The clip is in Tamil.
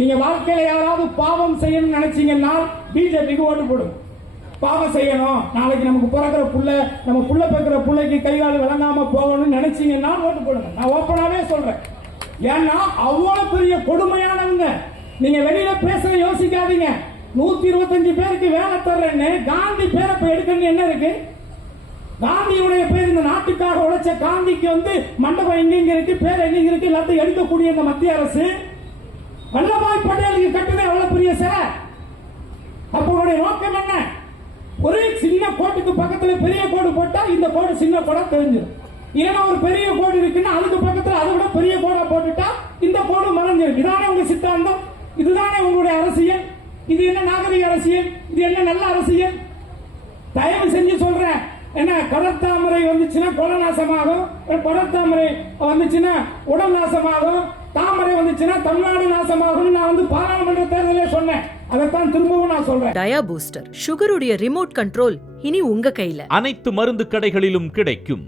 நீங்க வாழ்க்கையில யாராவது பாவம் செய்யணும்னு நினைச்சீங்கன்னா பிஜேபிக்கு ஓட்டு போடுங்க. பாவம் செய்யணும், நாளைக்கு நமக்கு பிறக்கிற புள்ள, நம்ம புள்ள பிறக்கிற புள்ளைக்கு கைகால் விளங்காம போகணும்னு நினைச்சீங்கன்னா ஓட்டு போடுங்க. நான் ஓப்பனாவே சொல்றேன். ஏன்னா அவ்வளவு பெரிய கொடுமையானவங்க. நீங்க வெளியில பேச யோசிக்காதீங்க. 125 பேருக்கு வேலை தர்றேன்னு காந்தி பேரை எடுக்கணும் என்ன இருக்கு? காந்தியுடைய பேர், இந்த நாட்டுக்காக உழைச்ச காந்திக்கு மண்டபம் எங்க இருக்கு, பேர் எங்க இருக்கு, எல்லாத்தையும் எடுக்கக்கூடிய இந்த மத்திய அரசு வல்லபாய் பட்டேலுக்கு கட்டுன எவ்வளவு பெரிய சிலை. அப்போடைய நோக்கம் என்ன? ஒரு சின்ன கோட்டுக்கு பக்கத்துல பெரிய கோடு போட்டா இந்த கோடு சின்ன கோடா தெரிஞ்சிடும். ஏன்னா ஒரு பெரிய கோடு இருக்குன்னா அதுக்கு பக்கத்துல அதை விட பெரிய கோடா போட்டுட்டா இந்த கோடு மறைஞ்சிடும். இதானே உங்க சித்தாந்தம், இதுதானே உங்களுடைய அரசியல். இது என்ன நாகரிக அரசியல்? இது என்ன நல்ல அரசியல்? தயவு செஞ்சு சொல்றேன். என்ன கடற்தாமரை வந்துச்சுன்னா கொலை நாசமாகும், கடற்தாமரை வந்துச்சுன்னா உடல் நாசமாகும், தாமரை வந்துச்சுன்னா தமிழ்நாடு நாசமாகும். நான் பாராளுமன்ற தேர்தலே சொன்னேன். அதைத்தான் திரும்பவும் நான் சொல்றேன். டயா பூஸ்டர் சுகருடைய ரிமோட் கண்ட்ரோல் இனி உங்க கையில. அனைத்து மருந்து கடைகளிலும் கிடைக்கும்.